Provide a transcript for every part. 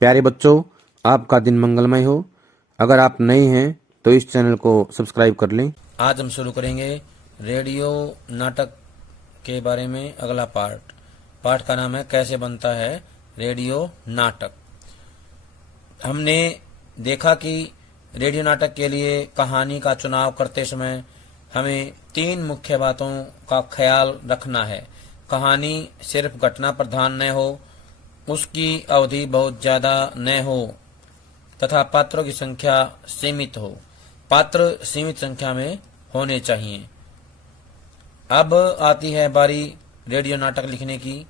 प्यारे बच्चों, आपका दिन मंगलमय हो। अगर आप नए हैं तो इस चैनल को सब्सक्राइब कर लें। आज हम शुरू करेंगे रेडियो नाटक के बारे में अगला पार्ट। पाठ का नाम है कैसे बनता है रेडियो नाटक। हमने देखा कि रेडियो नाटक के लिए कहानी का चुनाव करते समय हमें 3 मुख्य बातों का ख्याल रखना है। कहानी सिर्फ घटना प्रधान न हो, उसकी अवधि बहुत ज्यादा न हो तथा पात्रों की संख्या सीमित हो। पात्र सीमित संख्या में होने चाहिए। अब आती है बारी रेडियो नाटक लिखने की।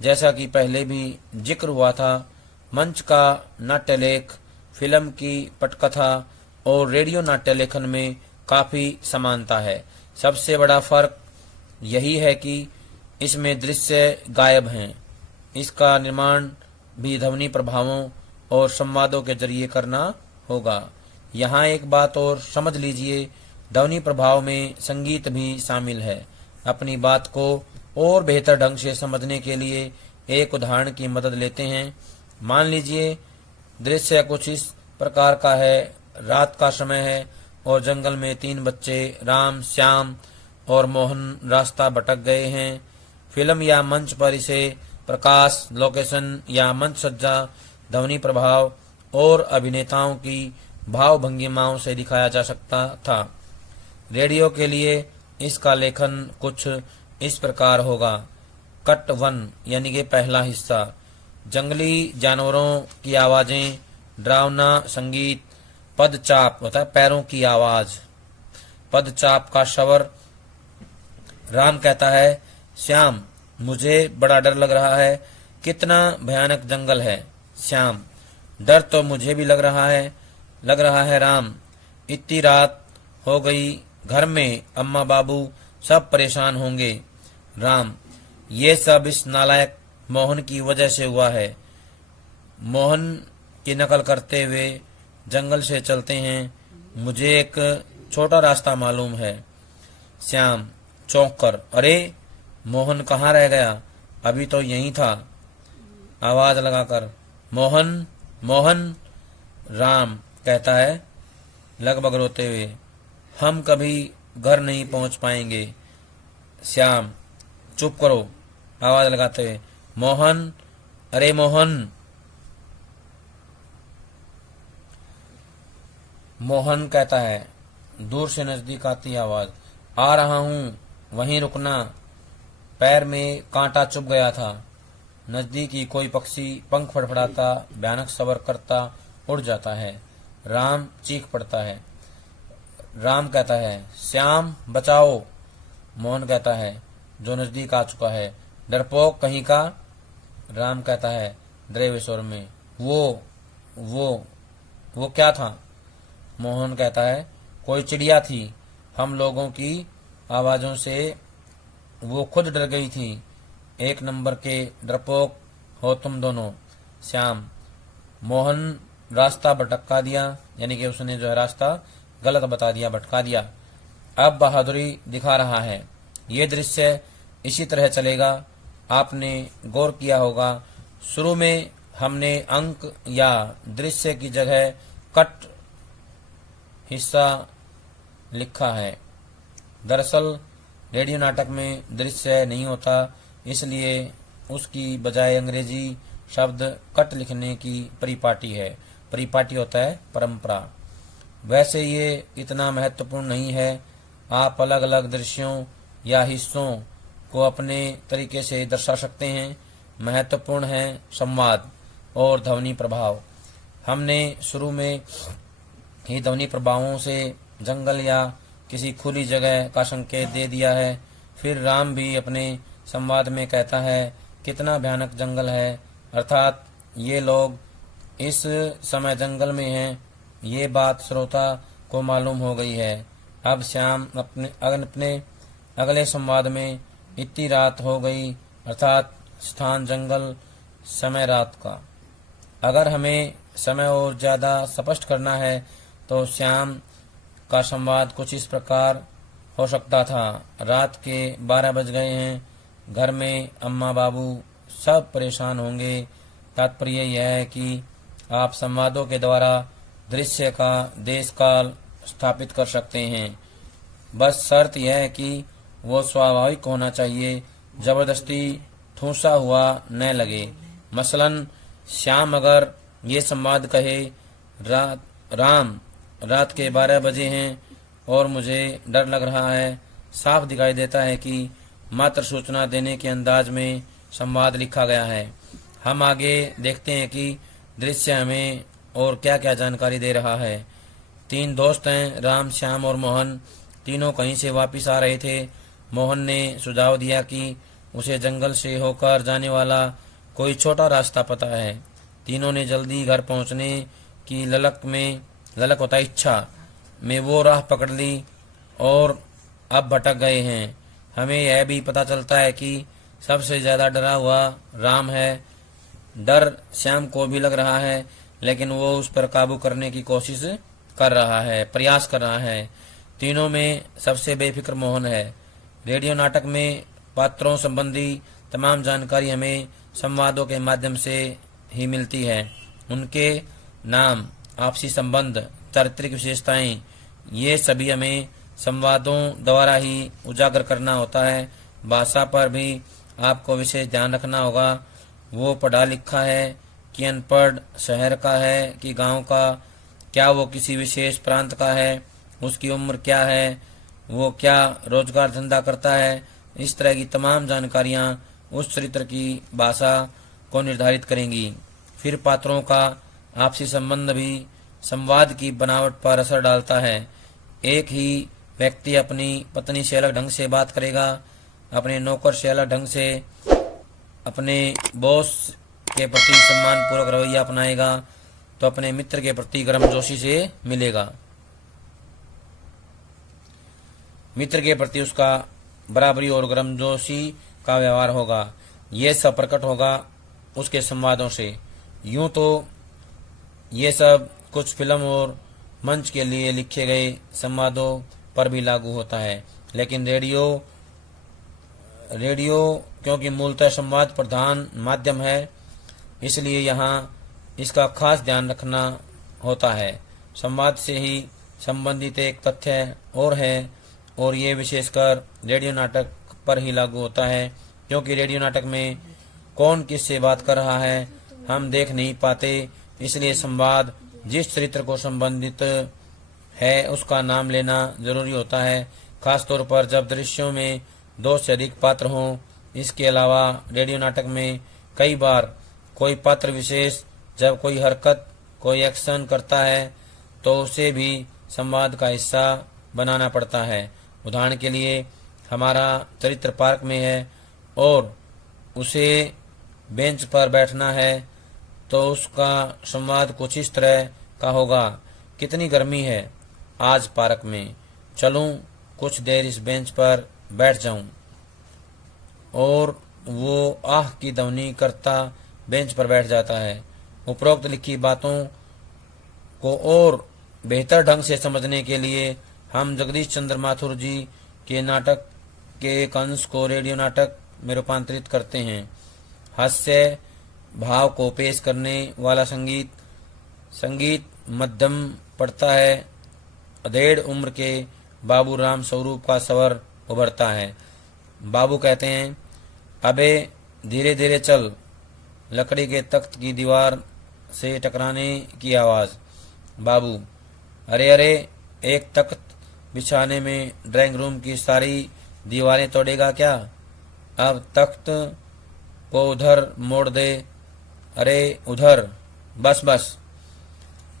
जैसा कि पहले भी जिक्र हुआ था, मंच का नाट्य लेख, फिल्म की पटकथा और रेडियो नाट्य लेखन में काफी समानता है। सबसे बड़ा फर्क यही है कि इसमें दृश्य गायब हैं। इसका निर्माण भी ध्वनि प्रभावों और संवादों के जरिए करना होगा। यहाँ एक बात और समझ लीजिए, ध्वनि प्रभाव में संगीत भी शामिल है। अपनी बात को और बेहतर ढंग से समझने के लिए एक उदाहरण की मदद लेते हैं। मान लीजिए दृश्य कुछ इस प्रकार का है। रात का समय है और जंगल में 3 बच्चे राम, श्याम और मोहन रास्ता भटक गए हैं। फिल्म या मंच पर इसे प्रकाश, लोकेशन या मंच सज्जा, ध्वनि प्रभाव और अभिनेताओं की भाव भंगिमाओं से दिखाया जा सकता था। रेडियो के लिए इसका लेखन कुछ इस प्रकार होगा। कट 1 यानी कि पहला हिस्सा, जंगली जानवरों की आवाजें, डरावना संगीत। पदचाप होता है पैरों की आवाज। पदचाप का स्वर। राम कहता है, श्याम मुझे बड़ा डर लग रहा है, कितना भयानक जंगल है। श्याम, डर तो मुझे भी लग रहा है राम, इतनी रात हो गई, घर में अम्मा बाबू सब परेशान होंगे। राम, ये सब इस नालायक मोहन की वजह से हुआ है। मोहन की नकल करते हुए जंगल से चलते हैं, मुझे एक छोटा रास्ता मालूम है। श्याम चौंक कर, अरे मोहन कहाँ रह गया, अभी तो यहीं था। आवाज लगाकर, मोहन मोहन। राम कहता है लगभग रोते हुए, हम कभी घर नहीं पहुंच पाएंगे। श्याम, चुप करो, आवाज लगाते हुए, मोहन, अरे मोहन। मोहन कहता है, दूर से नजदीक आती आवाज, आ रहा हूं, वहीं रुकना, पैर में कांटा चुभ गया था। नजदीकी कोई पक्षी पंख फड़फड़ाता, भयानक स्वर करता उड़ जाता है। राम चीख पड़ता है। राम कहता है, श्याम बचाओ। मोहन कहता है, जो नजदीक आ चुका है, डरपोक कहीं का। राम कहता है डरे हुए स्वर में, वो क्या था। मोहन कहता है, कोई चिड़िया थी, हम लोगों की आवाजों से वो खुद डर गई थी। 1 नंबर के डरपोक हो तुम दोनों। श्याम, मोहन रास्ता भटका दिया, यानी कि उसने जो है रास्ता गलत बता दिया, भटका दिया। अब बहादुरी दिखा रहा है। ये दृश्य इसी तरह चलेगा। आपने गौर किया होगा, शुरू में हमने अंक या दृश्य की जगह कट हिस्सा लिखा है। दरअसल रेडियो नाटक में दृश्य नहीं होता, इसलिए उसकी बजाय अंग्रेजी शब्द कट लिखने की परिपाटी है। परिपाटी होता है परंपरा। वैसे ये इतना महत्वपूर्ण नहीं है। आप अलग अलग दृश्यों या हिस्सों को अपने तरीके से दर्शा सकते हैं। महत्वपूर्ण है संवाद और ध्वनि प्रभाव। हमने शुरू में ही ध्वनि प्रभावों से जंगल या किसी खुली जगह का संकेत दे दिया है। फिर राम भी अपने संवाद में कहता है, कितना भयानक जंगल है, अर्थात ये लोग इस समय जंगल में हैं। ये बात श्रोता को मालूम हो गई है। अब श्याम अपने अगले संवाद में, इतनी रात हो गई, अर्थात स्थान जंगल, समय रात का। अगर हमें समय और ज्यादा स्पष्ट करना है तो श्याम का संवाद कुछ इस प्रकार हो सकता था, रात के 12 बज गए हैं, घर में अम्मा बाबू सब परेशान होंगे। तात्पर्य यह है कि आप संवादों के द्वारा दृश्य का देश काल स्थापित कर सकते हैं। बस शर्त यह है कि वो स्वाभाविक होना चाहिए, जबरदस्ती ठूसा हुआ न लगे। मसलन श्याम अगर ये संवाद कहे, राम रात के 12 बजे हैं और मुझे डर लग रहा है, साफ दिखाई देता है कि मात्र सूचना देने के अंदाज में संवाद लिखा गया है। हम आगे देखते हैं कि दृश्य हमें और क्या क्या जानकारी दे रहा है। 3 दोस्त हैं, राम, श्याम और मोहन। तीनों कहीं से वापस आ रहे थे। मोहन ने सुझाव दिया कि उसे जंगल से होकर जाने वाला कोई छोटा रास्ता पता है। तीनों ने जल्दी घर पहुंचने की ललक होता इच्छा में वो राह पकड़ ली और अब भटक गए हैं। हमें यह भी पता चलता है कि सबसे ज्यादा डरा हुआ राम है। डर श्याम को भी लग रहा है, लेकिन वो उस पर काबू करने की कोशिश कर रहा है, प्रयास कर रहा है। तीनों में सबसे बेफिक्र मोहन है। रेडियो नाटक में पात्रों संबंधी तमाम जानकारी हमें संवादों के माध्यम से ही मिलती है। उनके नाम, आपसी संबंध, चारित्रिक विशेषताएं, ये सभी हमें संवादों द्वारा ही उजागर करना होता है। भाषा पर भी आपको विशेष ध्यान रखना होगा। वो पढ़ा लिखा है कि अनपढ़, शहर का है कि गांव का, क्या वो किसी विशेष प्रांत का है, उसकी उम्र क्या है, वो क्या रोजगार धंधा करता है। इस तरह की तमाम जानकारियां उस चरित्र की भाषा को निर्धारित करेंगी। फिर पात्रों का आपसी संबंध भी संवाद की बनावट पर असर डालता है। एक ही व्यक्ति अपनी पत्नी से अलग ढंग से बात करेगा, अपने नौकर से अलग ढंग से, अपने बॉस के प्रति सम्मान पूर्वक रवैया अपनाएगा, तो अपने मित्र के प्रति गर्मजोशी से मिलेगा। मित्र के प्रति उसका बराबरी और गर्मजोशी का व्यवहार होगा। ये सब प्रकट होगा उसके संवादों से। यूं तो ये सब कुछ फिल्म और मंच के लिए लिखे गए संवादों पर भी लागू होता है, लेकिन रेडियो क्योंकि मूलतः संवाद प्रधान माध्यम है, इसलिए यहाँ इसका खास ध्यान रखना होता है। संवाद से ही संबंधित एक तथ्य और है, और ये विशेषकर रेडियो नाटक पर ही लागू होता है, क्योंकि रेडियो नाटक में कौन किससे बात कर रहा है हम देख नहीं पाते, इसलिए संवाद जिस चरित्र को संबंधित है उसका नाम लेना जरूरी होता है, खासतौर पर जब दृश्यों में 2 से अधिक पात्र हों। इसके अलावा रेडियो नाटक में कई बार कोई पात्र विशेष जब कोई हरकत, कोई एक्शन करता है तो उसे भी संवाद का हिस्सा बनाना पड़ता है। उदाहरण के लिए, हमारा चरित्र पार्क में है और उसे बेंच पर बैठना है, तो उसका संवाद कुछ इस तरह का होगा। कितनी गर्मी है आज पार्क में, चलूं कुछ देर इस बेंच पर बैठ जाऊं। और वो आह की ध्वनि करता बेंच पर बैठ जाता है। उपरोक्त लिखी बातों को और बेहतर ढंग से समझने के लिए हम जगदीश चंद्र माथुर जी के नाटक के एक अंश को रेडियो नाटक में रूपांतरित करते हैं। हास्य भाव को पेश करने वाला संगीत मध्यम पड़ता है। अधेड़ उम्र के बाबू राम स्वरूप का स्वर उभरता है। बाबू कहते हैं, अबे धीरे धीरे चल। लकड़ी के तख्त की दीवार से टकराने की आवाज। बाबू, अरे अरे, एक तख्त बिछाने में ड्राइंग रूम की सारी दीवारें तोड़ेगा क्या? अब तख्त को उधर मोड़ दे। अरे उधर, बस बस।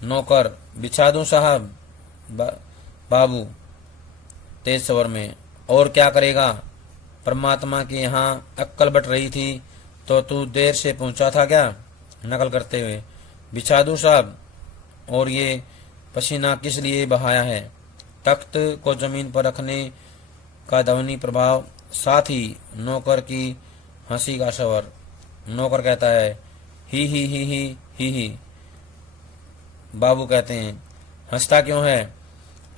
नौकर, बिछा दूं साहब? बाबू तेज स्वर में, और क्या करेगा? परमात्मा के यहाँ अक्कल बट रही थी तो तू देर से पहुंचा था क्या? नकल करते हुए, बिछा दूं साहब? और ये पसीना किस लिए बहाया है? तख्त को जमीन पर रखने का ध्वनि प्रभाव, साथ ही नौकर की हंसी का स्वर। नौकर कहता है, ही ही ही ही ही ही। बाबू कहते हैं, हंसता क्यों है?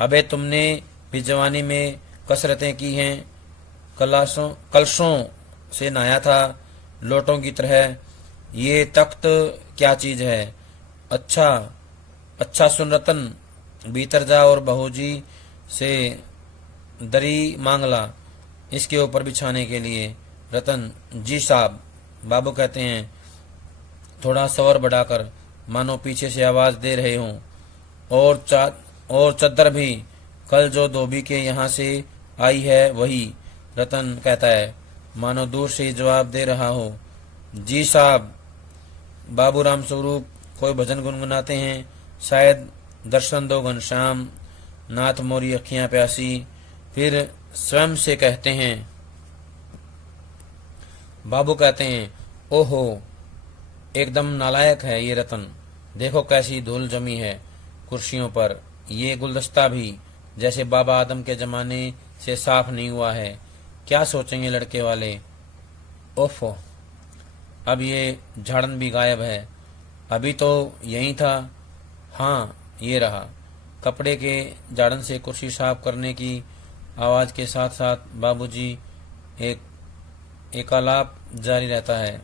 अबे तुमने भी जवानी में कसरतें की हैं, कलशों से नहाया था लोटों की तरह। ये तख्त क्या चीज है? अच्छा अच्छा सुन रतन, भीतर जा और बहूजी से दरी मांग ला इसके ऊपर बिछाने के लिए। रतन, जी साहब। बाबू कहते हैं थोड़ा स्वर बढ़ाकर, मानो पीछे से आवाज दे रहे हों, और चद्दर भी कल जो धोबी के यहाँ से आई है वही। रतन कहता है मानो दूर से ही जवाब दे रहा हो, जी साहब। बाबू राम स्वरूप कोई भजन गुनगुनाते हैं, शायद दर्शन दो घनश्याम नाथ मोरी अखियां प्यासी। फिर स्वयं से कहते हैं, बाबू कहते हैं ओहो, एकदम नालायक है ये रतन। देखो कैसी धूल जमी है कुर्सियों पर, ये गुलदस्ता भी जैसे बाबा आदम के जमाने से साफ नहीं हुआ है। क्या सोचेंगे लड़के वाले। ओफो, अब ये झाड़न भी गायब है। अभी तो यही था। हाँ, ये रहा। कपड़े के झाड़न से कुर्सी साफ करने की आवाज के साथ साथ बाबूजी एकालाप जारी रहता है।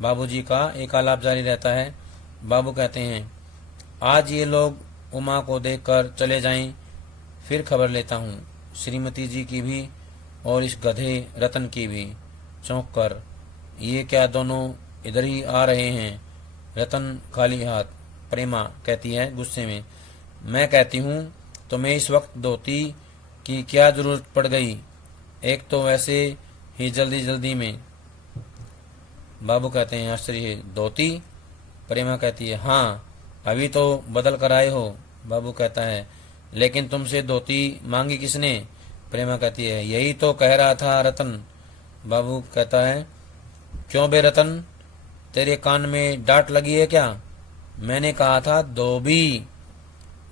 बाबूजी का एकालाप जारी रहता है। बाबू कहते हैं आज ये लोग उमा को देखकर चले जाएं, फिर खबर लेता हूँ श्रीमती जी की भी और इस गधे रतन की भी। चौंक कर, ये क्या दोनों इधर ही आ रहे हैं? रतन खाली हाथ। प्रेमा कहती है गुस्से में, मैं कहती हूँ तुम्हें इस वक्त धोती की क्या जरूरत पड़ गई, एक तो वैसे ही जल्दी जल्दी में। बाबू कहते हैं आश्चर्य, धोती? प्रेमा कहती है हाँ, अभी तो बदल कर आए हो। बाबू कहता है लेकिन तुमसे धोती मांगी किसने? प्रेमा कहती है यही तो कह रहा था रतन। बाबू कहता है क्यों बे रतन, तेरे कान में डांट लगी है क्या? मैंने कहा था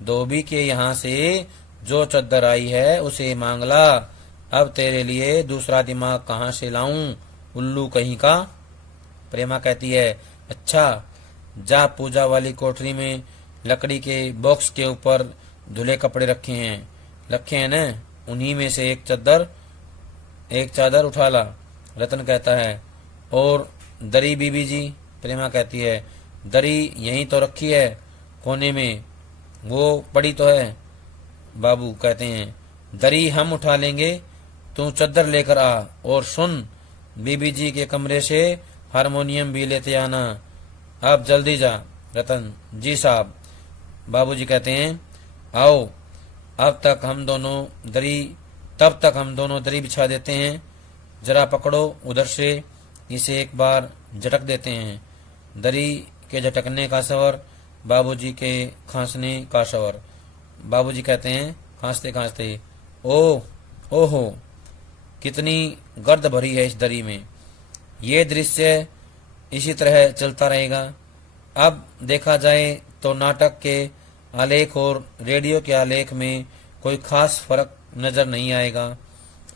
धोबी के यहाँ से जो चद्दर आई है उसे मांग ला। अब तेरे लिए दूसरा दिमाग कहाँ से लाऊं, उल्लू कहीं का। प्रेमा कहती है अच्छा, जा पूजा वाली कोठरी में लकड़ी के बॉक्स के ऊपर धुले कपड़े रखे हैं न, उन्हीं में से एक चादर उठा ला। रतन कहता है और दरी बीबी जी? प्रेमा कहती है दरी यहीं तो रखी है कोने में, वो पड़ी तो है। बाबू कहते हैं दरी हम उठा लेंगे, तू चद्दर लेकर आ। और सुन, बीबी जी के कमरे से हारमोनियम भी लेते आना। अब जल्दी जा। रतन, जी साहब। बाबूजी कहते हैं आओ, तब तक हम दोनों दरी बिछा देते हैं। जरा पकड़ो उधर से, इसे एक बार झटक देते हैं। दरी के झटकने का स्वर, बाबूजी के खांसने का स्वर। बाबूजी कहते हैं खांसते खांसते, ओहो, कितनी गर्द भरी है इस दरी में। ये दृश्य इसी तरह चलता रहेगा। अब देखा जाए तो नाटक के आलेख और रेडियो के आलेख में कोई खास फर्क नजर नहीं आएगा,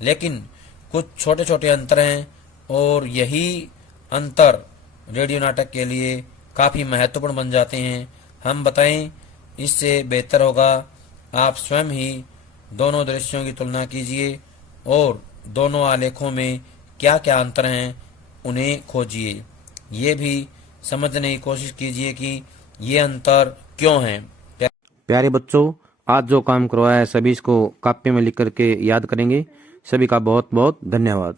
लेकिन कुछ छोटे छोटे अंतर हैं और यही अंतर रेडियो नाटक के लिए काफी महत्वपूर्ण बन जाते हैं। हम बताएं, इससे बेहतर होगा आप स्वयं ही दोनों दृश्यों की तुलना कीजिए और दोनों आलेखों में क्या क्या अंतर हैं उन्हें खोजिए। ये भी समझने की कोशिश कीजिए कि ये अंतर क्यों हैं। प्यारे बच्चों, आज जो काम करवाया है सभी इसको कापी में लिख करके याद करेंगे। सभी का बहुत बहुत धन्यवाद।